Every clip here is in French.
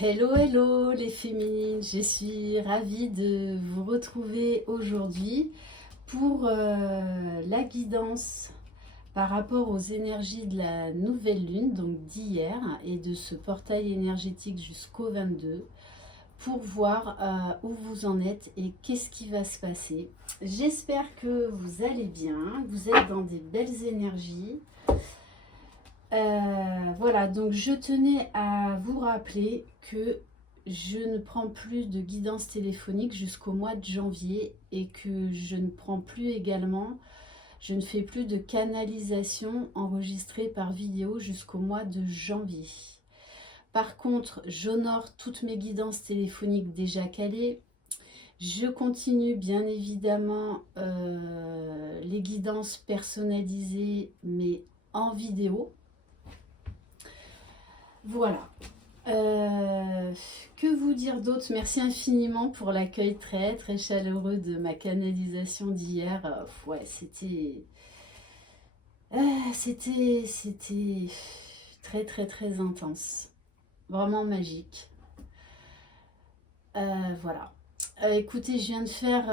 Hello, hello les féminines, je suis ravie de vous retrouver aujourd'hui pour la guidance par rapport aux énergies de la nouvelle lune, donc d'hier, et de ce portail énergétique jusqu'au 22, pour voir où vous en êtes et qu'est-ce qui va se passer. J'espère que vous allez bien, que vous êtes dans des belles énergies. Voilà, donc je tenais à vous rappeler que je ne prends plus de guidance téléphonique jusqu'au mois de janvier et que je ne prends plus également, je ne fais plus de canalisation enregistrée par vidéo jusqu'au mois de janvier. Par contre, j'honore toutes mes guidances téléphoniques déjà calées. Je continue bien évidemment les guidances personnalisées mais en vidéo. Voilà. Que vous dire d'autre? Merci infiniment pour l'accueil très très chaleureux de ma canalisation d'hier. Ouais, c'était très très très intense. Vraiment magique. Voilà. Écoutez, je viens de faire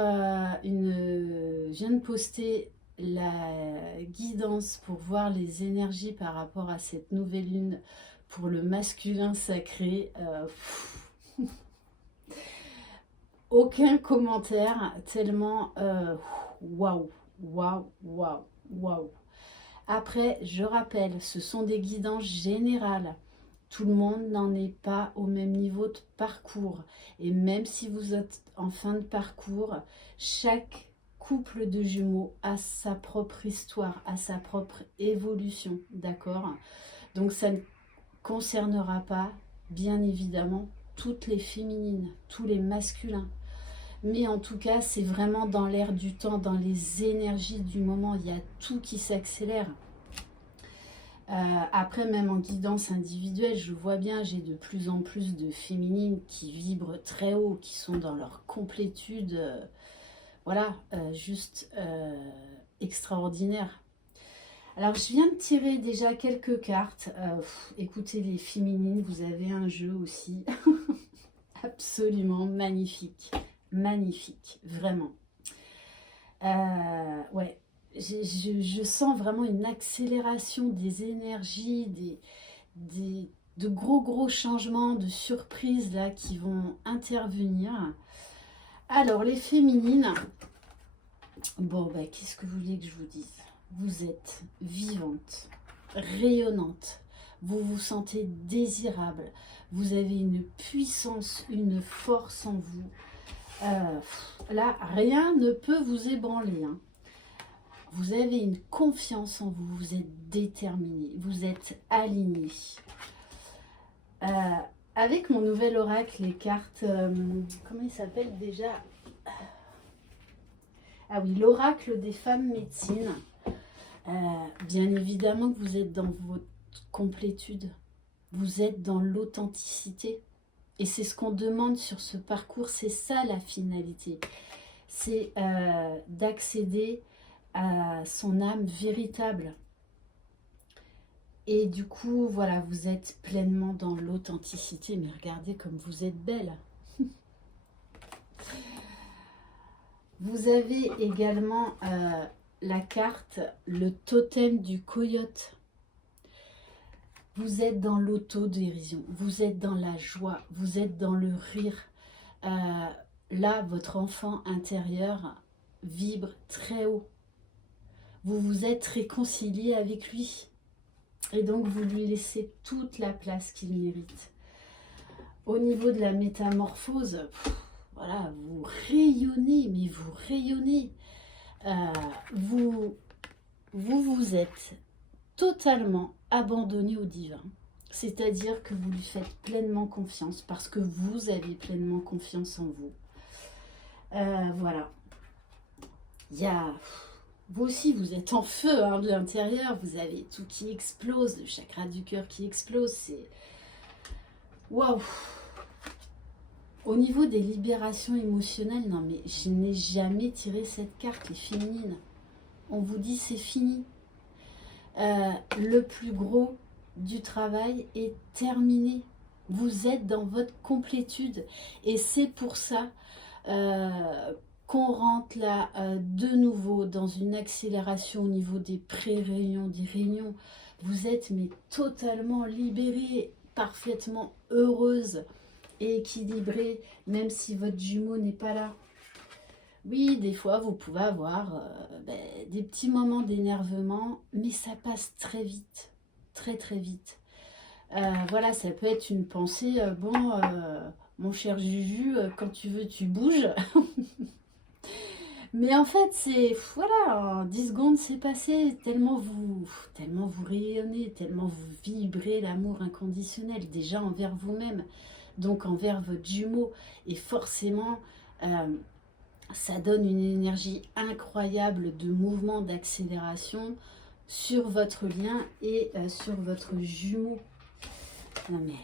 je viens de poster la guidance pour voir les énergies par rapport à cette nouvelle lune pour le masculin sacré. Aucun commentaire, tellement waouh, waouh, waouh, waouh. Après, je rappelle, ce sont des guidances générales. Tout le monde n'en est pas au même niveau de parcours. Et même si vous êtes en fin de parcours, chaque couple de jumeaux a sa propre histoire, a sa propre évolution, d'accord? Donc ça ne concernera pas, bien évidemment, toutes les féminines, tous les masculins. Mais en tout cas, c'est vraiment dans l'air du temps, dans les énergies du moment. Il y a tout qui s'accélère. Après, même en guidance individuelle, je vois bien, j'ai de plus en plus de féminines qui vibrent très haut, qui sont dans leur complétude, voilà, juste extraordinaire. Alors, je viens de tirer déjà quelques cartes. Écoutez, les féminines, vous avez un jeu aussi absolument magnifique. Magnifique, vraiment. Ouais, je sens vraiment une accélération des énergies, de gros changements, de surprises là qui vont intervenir. Alors, les féminines, bon, bah, qu'est-ce que vous voulez que je vous dise? Vous êtes vivante, rayonnante, vous vous sentez désirable, vous avez une puissance, une force en vous. Là, rien ne peut vous ébranler, hein. Vous avez une confiance en vous, vous êtes déterminé, vous êtes aligné. Euh, Avec mon nouvel oracle, les cartes, comment il s'appelle déjà? Ah oui, l'oracle des femmes médecines. Bien évidemment que vous êtes dans votre complétude, vous êtes dans l'authenticité. Et c'est ce qu'on demande sur ce parcours, c'est ça la finalité. C'est d'accéder à son âme véritable. Et du coup, voilà, vous êtes pleinement dans l'authenticité. Mais regardez comme vous êtes belle. Vous avez également la carte, le totem du coyote. Vous êtes dans l'autodérision, vous êtes dans la joie, vous êtes dans le rire. Là, votre enfant intérieur vibre très haut. Vous vous êtes réconcilié avec lui. Et donc, vous lui laissez toute la place qu'il mérite. Au niveau de la métamorphose, voilà, vous rayonnez, mais vous rayonnez. Vous êtes totalement abandonné au divin. C'est-à-dire que vous lui faites pleinement confiance parce que vous avez pleinement confiance en vous. Voilà. Il y a... Vous aussi, vous êtes en feu hein, de l'intérieur. Vous avez tout qui explose, le chakra du cœur qui explose. C'est... Waouh! Au niveau des libérations émotionnelles, non mais je n'ai jamais tiré cette carte, les féminines. On vous dit c'est fini. Le plus gros du travail est terminé. Vous êtes dans votre complétude. Et c'est pour ça qu'on rentre là de nouveau dans une accélération au niveau des pré-réunions, des réunions. Vous êtes mais totalement libérée, parfaitement heureuse et équilibrée, même si votre jumeau n'est pas là. Oui, des fois, vous pouvez avoir des petits moments d'énervement, mais ça passe très vite, très très vite. Voilà, ça peut être une pensée, mon cher Juju, quand tu veux, tu bouges. Mais en fait, c'est, voilà, en 10 secondes, c'est passé, tellement vous rayonnez, tellement vous vibrez l'amour inconditionnel, déjà envers vous-même, donc envers votre jumeau, et forcément, ça donne une énergie incroyable de mouvement, d'accélération sur votre lien et sur votre jumeau. Non mais,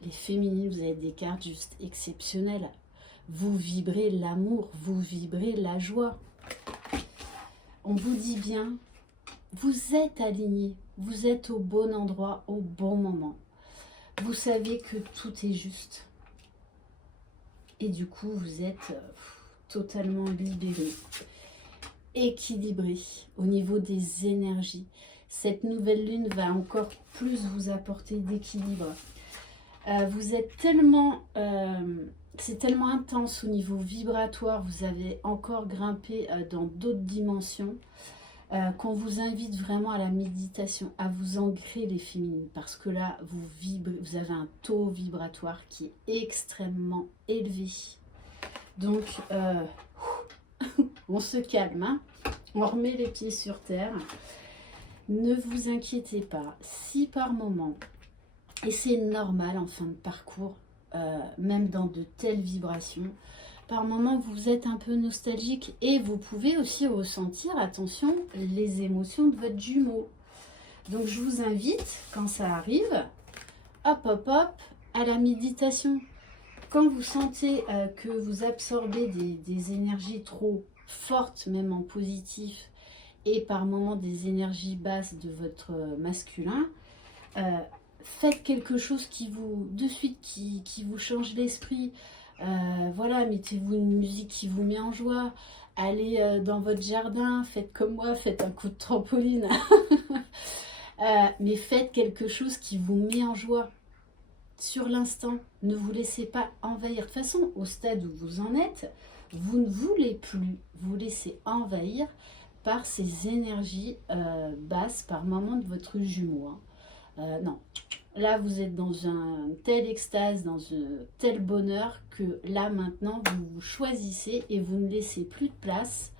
les féminines, vous avez des cartes juste exceptionnelles. Vous vibrez l'amour, vous vibrez la joie. On vous dit bien, vous êtes aligné, vous êtes au bon endroit, au bon moment. Vous savez que tout est juste. Et du coup, vous êtes totalement libéré, équilibré au niveau des énergies. Cette nouvelle lune va encore plus vous apporter d'équilibre. Vous êtes tellement... c'est tellement intense au niveau vibratoire, vous avez encore grimpé dans d'autres dimensions, qu'on vous invite vraiment à la méditation, à vous ancrer les féminines, parce que là, vous vibrez, vous avez un taux vibratoire qui est extrêmement élevé. Donc, on se calme, hein, on remet les pieds sur terre. Ne vous inquiétez pas, si par moment, et c'est normal en fin de parcours, même dans de telles vibrations, par moment vous êtes un peu nostalgique et vous pouvez aussi ressentir, attention, les émotions de votre jumeau. Donc je vous invite, quand ça arrive, hop hop hop, à la méditation. Quand vous sentez que vous absorbez des énergies trop fortes, même en positif, et par moments des énergies basses de votre masculin, faites quelque chose qui vous, de suite, qui vous change l'esprit. Voilà, mettez-vous une musique qui vous met en joie. Allez dans votre jardin, faites comme moi, faites un coup de trampoline. Mais faites quelque chose qui vous met en joie. Sur l'instant, ne vous laissez pas envahir. De toute façon, au stade où vous en êtes, vous ne voulez plus vous laisser envahir par ces énergies basses par moment de votre jumeau. Non, là vous êtes dans un tel extase, dans un tel bonheur que là maintenant vous choisissez et vous ne laissez plus de place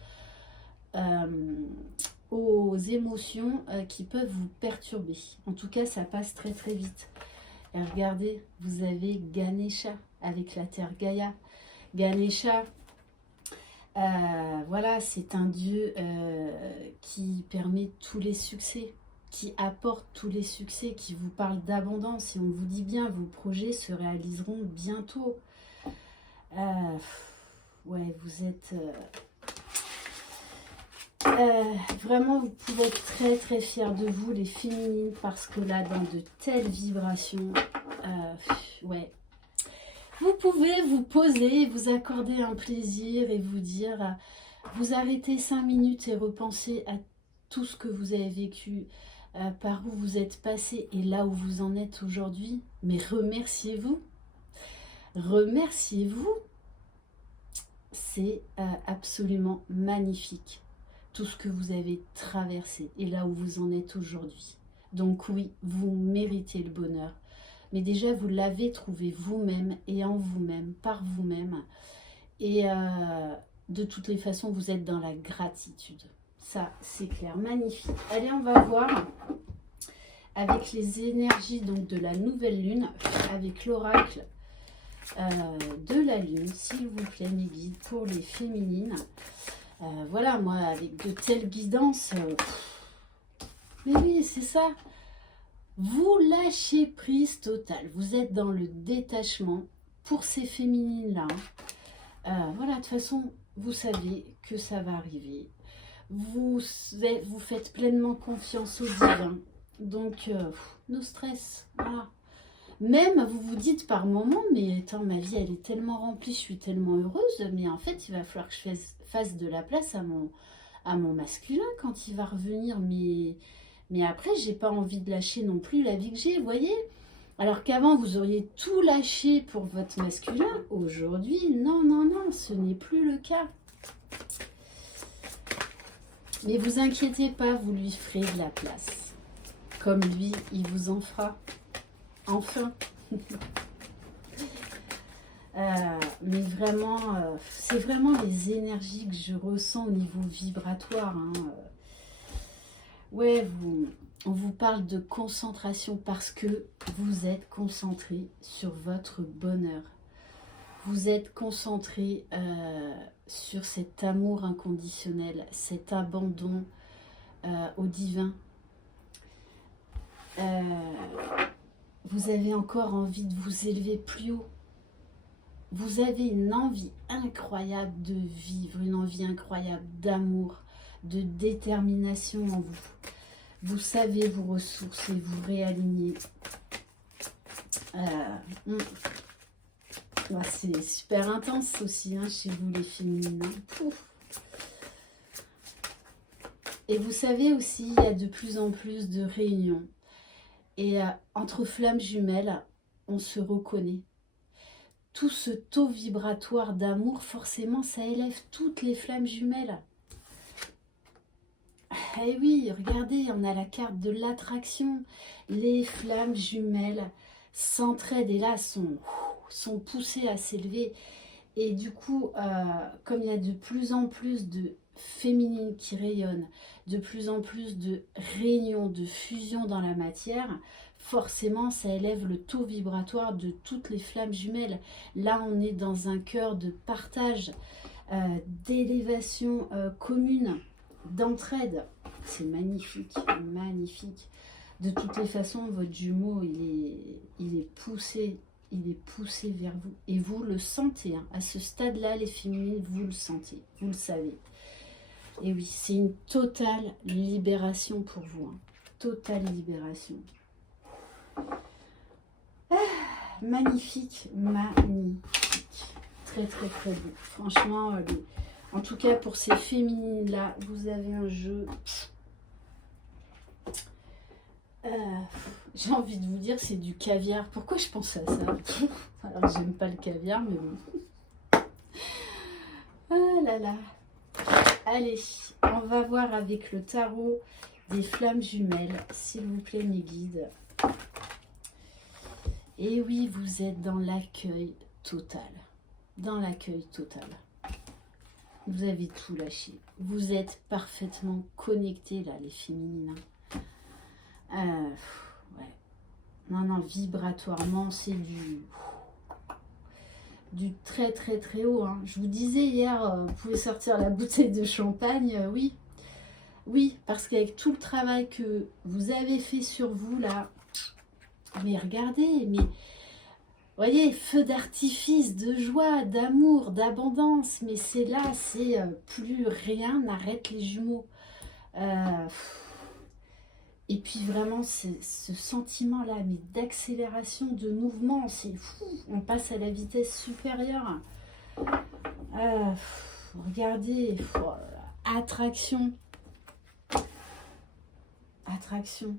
aux émotions qui peuvent vous perturber. En tout cas, ça passe très très vite. Et regardez, vous avez Ganesha avec la terre Gaïa. Ganesha, voilà, c'est un dieu qui permet tous les succès, qui apporte tous les succès, qui vous parle d'abondance. Et on vous dit bien, vos projets se réaliseront bientôt. Ouais, vous êtes... vraiment, vous pouvez être très très fiers de vous, les féminines, parce que là, dans de telles vibrations, ouais, vous pouvez vous poser, vous accorder un plaisir et vous dire, vous arrêtez 5 minutes et repenser à tout ce que vous avez vécu, par où vous êtes passé et là où vous en êtes aujourd'hui. Mais remerciez-vous, remerciez-vous, c'est absolument magnifique. Tout ce que vous avez traversé et là où vous en êtes aujourd'hui. Donc oui, vous méritez le bonheur. Mais déjà, vous l'avez trouvé vous-même et en vous-même, par vous-même. Et de toutes les façons, vous êtes dans la gratitude. Ça, c'est clair. Magnifique. Allez, on va voir avec les énergies donc, de la nouvelle lune, avec l'oracle de la lune, s'il vous plaît, mes guides, pour les féminines. Voilà, moi, avec de telles guidances, mais oui, c'est ça. Vous lâchez prise totale. Vous êtes dans le détachement pour ces féminines-là. Voilà, de toute façon, vous savez que ça va arriver. Vous faites pleinement confiance au divin. Donc, no stress. Voilà. Même vous vous dites par moment, mais attends, ma vie elle est tellement remplie, je suis tellement heureuse, mais en fait il va falloir que je fasse de la place à mon masculin quand il va revenir. Mais après, j'ai pas envie de lâcher non plus la vie que j'ai, vous voyez? Alors qu'avant, vous auriez tout lâché pour votre masculin. Aujourd'hui, non, non, non, ce n'est plus le cas. Mais vous inquiétez pas, vous lui ferez de la place. Comme lui, il vous en fera. Enfin. Mais vraiment, c'est vraiment les énergies que je ressens au niveau vibratoire. Hein. Ouais, on vous parle de concentration parce que vous êtes concentré sur votre bonheur. Vous êtes concentré sur cet amour inconditionnel, cet abandon au divin. Vous avez encore envie de vous élever plus haut. Vous avez une envie incroyable de vivre, une envie incroyable d'amour, de détermination en vous. Vous savez vous ressourcer, vous réaligner. C'est super intense aussi hein, chez vous les féminines. Et vous savez aussi, il y a de plus en plus de réunions. Et entre flammes jumelles, on se reconnaît. Tout ce taux vibratoire d'amour, forcément, ça élève toutes les flammes jumelles. Eh oui, regardez, on a la carte de l'attraction. Les flammes jumelles s'entraident et là sont poussées à s'élever. Et du coup, comme il y a de plus en plus de féminines qui rayonnent, de plus en plus de réunions, de fusion dans la matière, forcément, ça élève le taux vibratoire de toutes les flammes jumelles. Là, on est dans un cœur de partage, d'élévation commune, d'entraide. C'est magnifique, magnifique. De toutes les façons, votre jumeau, il est poussé vers vous. Et vous le sentez. Hein. À ce stade-là, les féminines, vous le sentez. Vous le savez. Et oui, c'est une totale libération pour vous. Hein. Totale libération. Magnifique, magnifique. Très, très, très beau. Franchement, en tout cas, pour ces féminines-là, vous avez un jeu... j'ai envie de vous dire, c'est du caviar. Pourquoi je pense à ça? Alors, j'aime pas le caviar, mais bon. Ah là là. Allez, on va voir avec le tarot des flammes jumelles. S'il vous plaît, mes guides. Et oui, vous êtes dans l'accueil total. Dans l'accueil total. Vous avez tout lâché. Vous êtes parfaitement connectés, là, les féminines. Ouais. Non, non, vibratoirement, c'est du très, très, très haut. Hein. Je vous disais hier, vous pouvez sortir la bouteille de champagne. Oui. Oui, parce qu'avec tout le travail que vous avez fait sur vous, là, mais regardez, mais... Voyez, feu d'artifice, de joie, d'amour, d'abondance, mais c'est là, c'est plus rien n'arrête les jumeaux. Et puis vraiment, ce sentiment-là, mais d'accélération, de mouvement, c'est fou, on passe à la vitesse supérieure. Regardez, attraction. Attraction.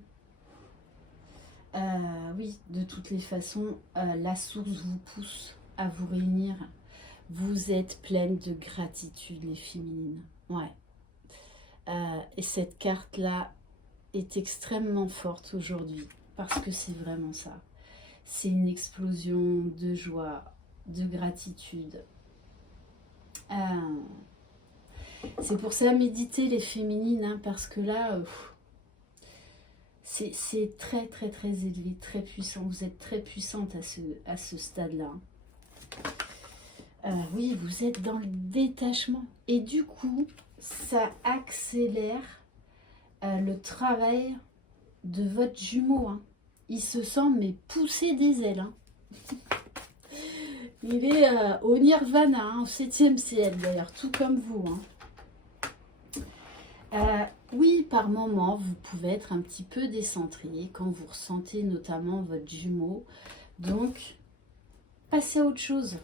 Oui, de toutes les façons, la source vous pousse à vous réunir. Vous êtes pleine de gratitude, les féminines. Ouais. Et cette carte-là est extrêmement forte aujourd'hui parce que c'est vraiment ça. C'est une explosion de joie, de gratitude. C'est pour ça, méditez les féminines, hein, parce que là... c'est très, très, très élevé, très puissant. Vous êtes très puissante à ce stade-là. Oui, vous êtes dans le détachement. Et du coup, ça accélère le travail de votre jumeau. Hein. Il se sent, mais pousser des ailes. Hein. Il est au nirvana, hein, au 7e ciel, d'ailleurs, tout comme vous. Hein. Oui, par moment, vous pouvez être un petit peu décentré quand vous ressentez notamment votre jumeau. Donc, passez à autre chose.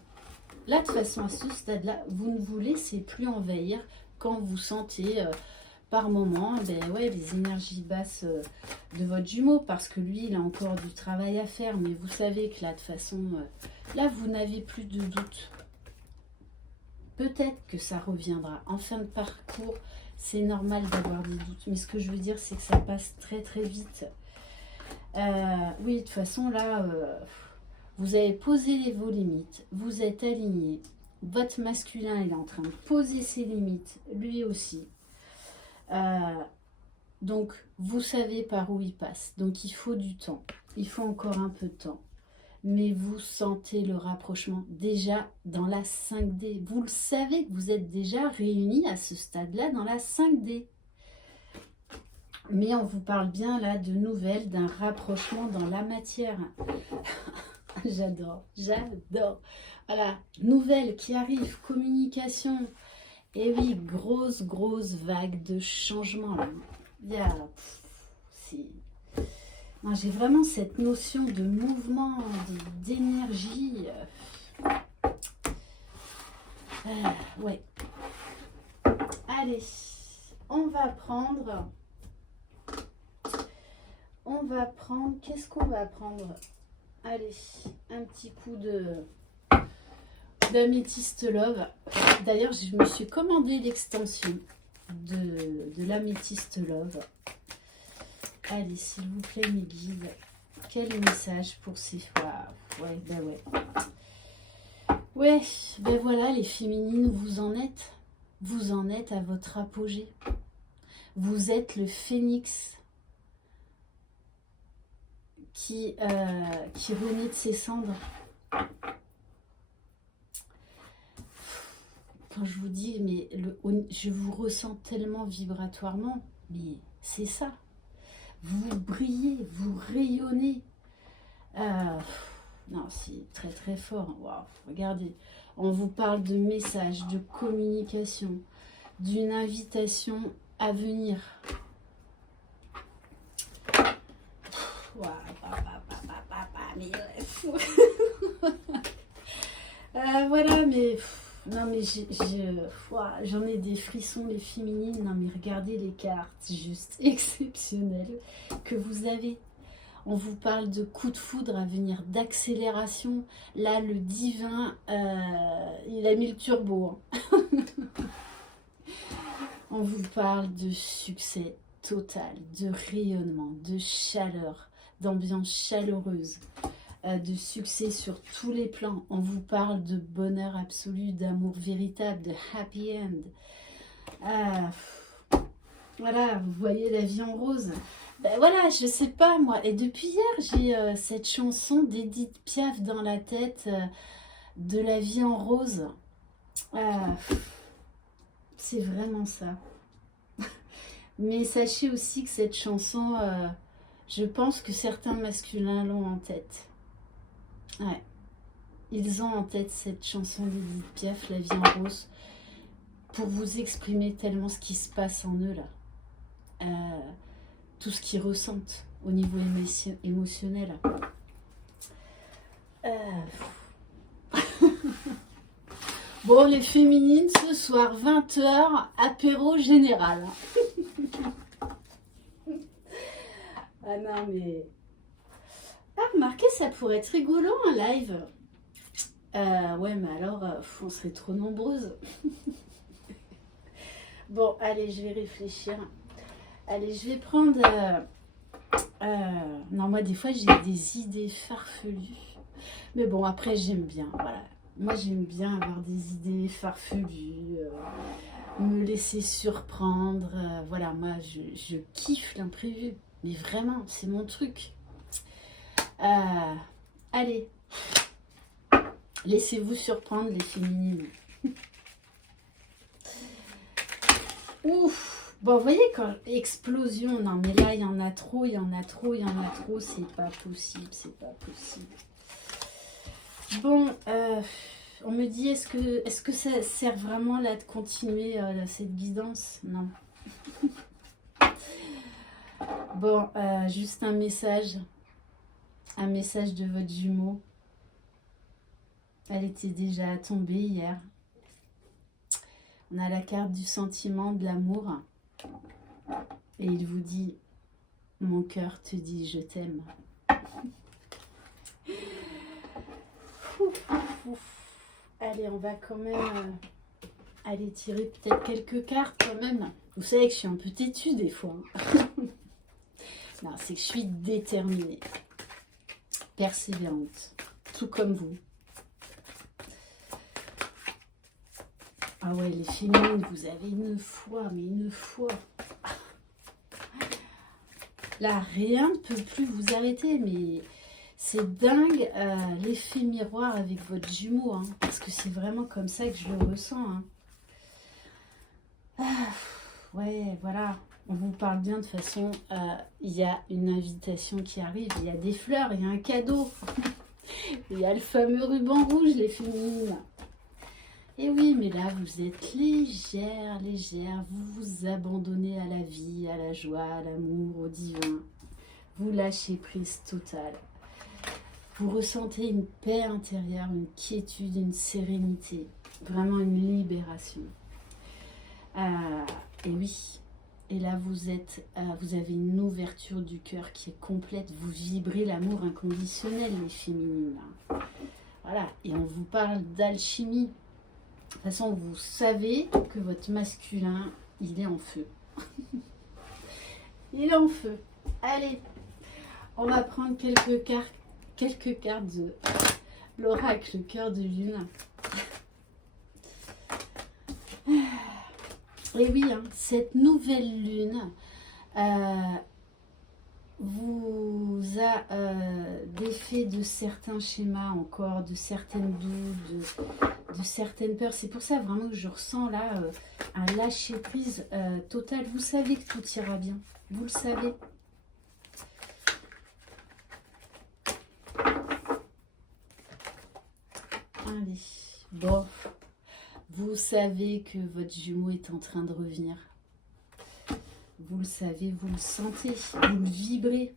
Là, de toute façon, à ce stade-là, vous ne vous laissez plus envahir quand vous sentez par moment ben ouais, les énergies basses de votre jumeau, parce que lui, il a encore du travail à faire. Mais vous savez que là, de toute façon, là, vous n'avez plus de doute. Peut-être que ça reviendra. En fin de parcours, c'est normal d'avoir des doutes. Mais ce que je veux dire, c'est que ça passe très très vite. Oui, de toute façon, là, vous avez posé vos limites. Vous êtes aligné. Votre masculin, il est en train de poser ses limites. Lui aussi. Donc, vous savez par où il passe. Donc, il faut du temps. Il faut encore un peu de temps. Mais vous sentez le rapprochement déjà dans la 5D. Vous le savez que vous êtes déjà réunis à ce stade-là dans la 5D. Mais on vous parle bien là de nouvelles, d'un rapprochement dans la matière. J'adore, j'adore. Voilà, nouvelles qui arrivent, communication. Et oui, grosse vague de changement. Là. Il y a... J'ai vraiment cette notion de mouvement, d'énergie. Ouais. Allez, on va prendre... Qu'est-ce qu'on va prendre? Allez, un petit coup d'améthyste love. D'ailleurs, je me suis commandé l'extension de l'améthyste love. Allez, s'il vous plaît, mes guides, quel message pour ces fois? Ouais, ben ouais. Ouais, ben voilà, les féminines, vous en êtes. Vous en êtes à votre apogée. Vous êtes le phénix qui renaît de ses cendres. Quand je vous dis, mais je vous ressens tellement vibratoirement, mais c'est ça. Vous brillez, vous rayonnez. Non, c'est très très fort. Wow, regardez, on vous parle de messages, de communication, d'une invitation à venir. Wow, mais voilà, mais non, mais j'en ai des frissons, les féminines. Non, mais regardez les cartes, juste exceptionnelles que vous avez. On vous parle de coup de foudre à venir, d'accélération. Là, le divin, il a mis le turbo. Hein. On vous parle de succès total, de rayonnement, de chaleur, d'ambiance chaleureuse, de succès sur tous les plans. On vous parle de bonheur absolu, d'amour véritable, de happy end. Voilà, vous voyez la vie en rose. Ben voilà, je sais pas moi. Et depuis hier, j'ai cette chanson d'Edith Piaf dans la tête, de la vie en rose. C'est vraiment ça. Mais sachez aussi que cette chanson, je pense que certains masculins l'ont en tête. Ouais. Ils ont en tête cette chanson d'Edith Piaf, La vie en rose, pour vous exprimer tellement ce qui se passe en eux là. Tout ce qu'ils ressentent au niveau émotionnel. Bon, les féminines, ce soir, 20h, apéro général. Ah non, mais... Ah, remarquez, ça pourrait être rigolo, un live. Ouais, mais alors, on serait trop nombreuses. Bon, allez, je vais réfléchir. Allez, je vais prendre... non, moi, des fois, j'ai des idées farfelues. Mais bon, après, j'aime bien, voilà. Moi, j'aime bien avoir des idées farfelues, me laisser surprendre. Voilà, moi, je kiffe l'imprévu. Mais vraiment, c'est mon truc. Allez, laissez-vous surprendre, les féminines. Ouf. Bon, vous voyez, quand explosion, non, mais là, il y en a trop, il y en a trop, il y en a trop. C'est pas possible, c'est pas possible. Bon, on me dit, est-ce que ça sert vraiment là de continuer cette guidance? Non. Bon, juste un message. un message de votre jumeau. Elle était déjà tombée hier. On a la carte du sentiment, de l'amour. Et il vous dit, mon cœur te dit je t'aime. Allez, on va quand même aller tirer peut-être quelques cartes quand même. Vous savez que je suis un peu têtue des fois. Non, c'est que je suis déterminée, persévérante, tout comme vous. Ah ouais, les féminines, vous avez une foi, mais une foi. Là, rien ne peut plus vous arrêter, mais c'est dingue l'effet miroir avec votre jumeau, hein, parce que c'est vraiment comme ça que je le ressens. Hein. Ouais, voilà, on vous parle bien de toute façon, il y a une invitation qui arrive, il y a des fleurs, il y a un cadeau, il y a le fameux ruban rouge, les féminines. Et oui, mais là, vous êtes légère, légère, vous vous abandonnez à la vie, à la joie, à l'amour, au divin. Vous lâchez prise totale. Vous ressentez une paix intérieure, une quiétude, une sérénité, vraiment une libération. Et oui, et là, vous avez une ouverture du cœur qui est complète. Vous vibrez l'amour inconditionnel, les féminines. Voilà, et on vous parle d'alchimie. De toute façon, vous savez que votre masculin, il est en feu. Il est en feu. Allez, on va prendre quelques cartes de l'oracle cœur de lune. Et oui, hein, cette nouvelle lune vous a défait de certains schémas encore, de certaines doutes, de certaines peurs. C'est pour ça vraiment que je ressens là un lâcher prise total. Vous savez que tout ira bien. Vous le savez. Allez, bon. Vous savez que votre jumeau est en train de revenir. Vous le savez, vous le sentez, vous le vibrez.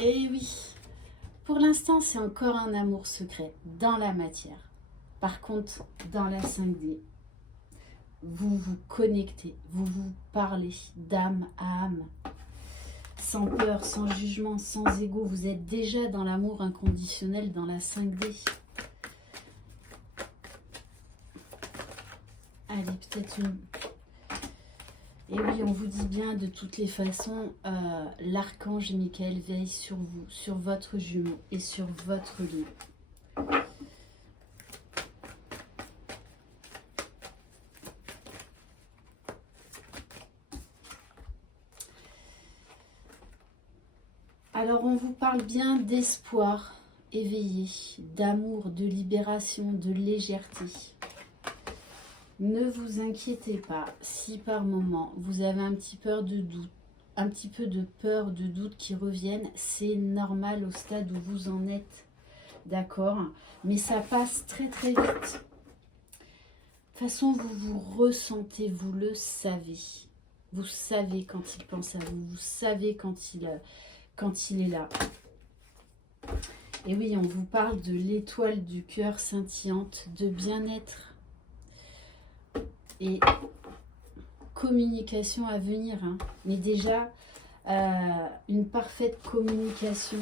Et oui, pour l'instant, c'est encore un amour secret dans la matière. Par contre, dans la 5D, vous vous connectez, vous vous parlez d'âme à âme. Sans peur, sans jugement, sans ego, vous êtes déjà dans l'amour inconditionnel dans la 5D. Allez, peut-être une... Et oui, on vous dit bien, de toutes les façons, l'archange Michael veille sur vous, sur votre jumeau et sur votre lieu. Alors, on vous parle bien d'espoir éveillé, d'amour, de libération, de légèreté. Ne vous inquiétez pas si par moment vous avez un petit peu de doute, de doute qui reviennent. C'est normal au stade où vous en êtes, d'accord? Mais ça passe très très vite. De toute façon, vous vous ressentez, vous le savez. Vous savez quand il pense à vous, vous savez quand il est là. Et oui, on vous parle de l'étoile du cœur scintillante, de bien-être. Et communication à venir, hein. Mais déjà, une parfaite communication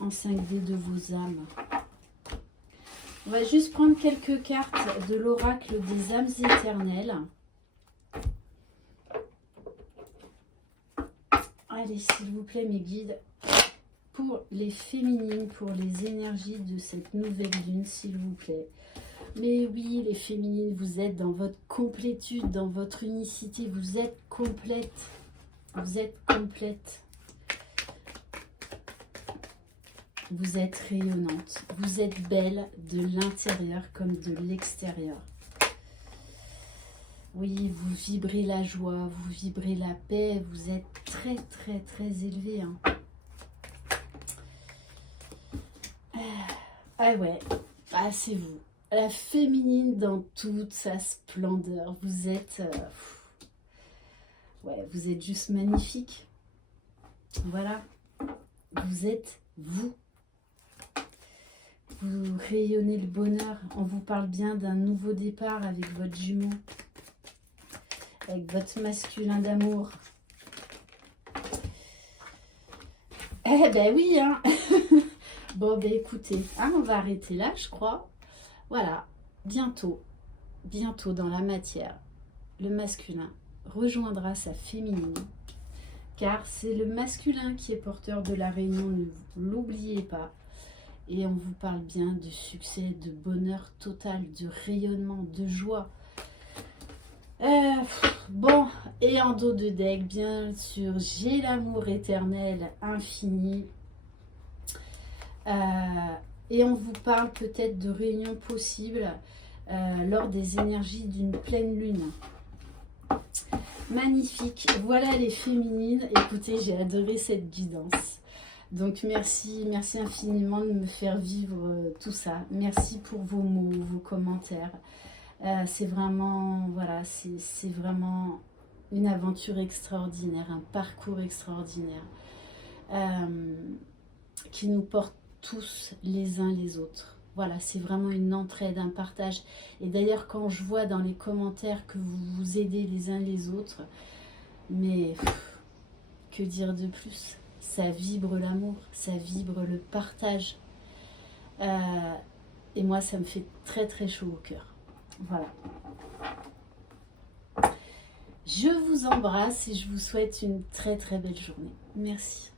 en 5D de vos âmes. On va juste prendre quelques cartes de l'oracle des âmes éternelles. Allez, s'il vous plaît, mes guides, pour les féminines, pour les énergies de cette nouvelle lune, s'il vous plaît. Mais oui, les féminines, vous êtes dans votre complétude, dans votre unicité. Vous êtes complète. Vous êtes complète. Vous êtes rayonnante. Vous êtes belle de l'intérieur comme de l'extérieur. Oui, vous vibrez la joie, vous vibrez la paix. Vous êtes très, très, très élevée. Hein. Ah ouais, ah c'est vous. La féminine dans toute sa splendeur. Vous êtes... ouais, vous êtes juste magnifique. Voilà, vous êtes vous. Vous rayonnez le bonheur. On vous parle bien d'un nouveau départ avec votre jumeau, avec votre masculin d'amour. Eh ben oui, hein. Bon, ben écoutez, hein, on va arrêter là, je crois. Voilà, bientôt dans la matière, le masculin rejoindra sa féminine, car c'est le masculin qui est porteur de la réunion, ne l'oubliez pas. Et on vous parle bien de succès, de bonheur total, de rayonnement, de joie. Bon, et en dos de deck, bien sûr, j'ai l'amour éternel, infini. Et on vous parle peut-être de réunions possibles lors des énergies d'une pleine lune. Magnifique. Voilà les féminines. Écoutez, j'ai adoré cette guidance. Donc merci infiniment de me faire vivre tout ça. Merci pour vos mots, vos commentaires. C'est vraiment, voilà, c'est vraiment une aventure extraordinaire, un parcours extraordinaire qui nous porte tous les uns les autres. Voilà, c'est vraiment une entraide, un partage. Et d'ailleurs, quand je vois dans les commentaires que vous vous aidez les uns les autres, mais que dire de plus? Ça vibre l'amour, ça vibre le partage. Et moi, ça me fait très très chaud au cœur. Voilà. Je vous embrasse et je vous souhaite une très très belle journée. Merci.